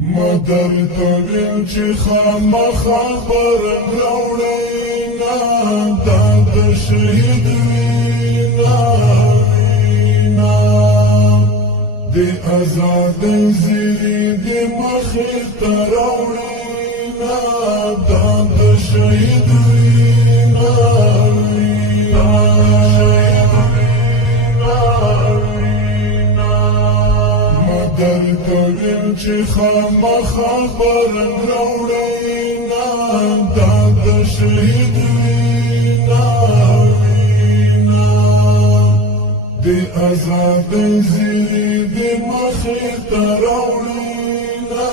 مدر تویل چی خامخا برم روڑینا داد شهید وینا دی ازاد زیری دی مخیط روڑینا داد شهید وینا مدر تویل چی خامخا برم روڑینا داد شهید وینا دی ازاد زیری دی مخیط روڑینا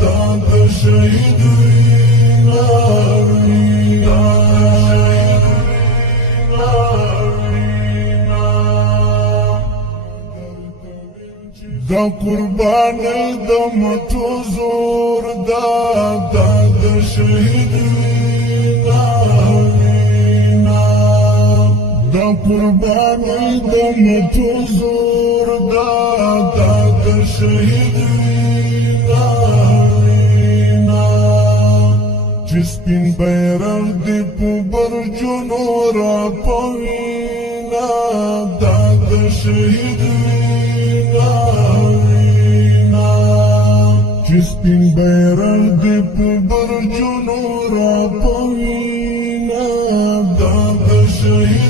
داد شهید وینا دا قربان د متو زور دا شهید وینا دا قربان د متو زور دا شهید وینا جسپین بیرغ دی په برجونو را پوینا دا شهید جسپین بیرغ دی په برجونو را پوینا دا شهید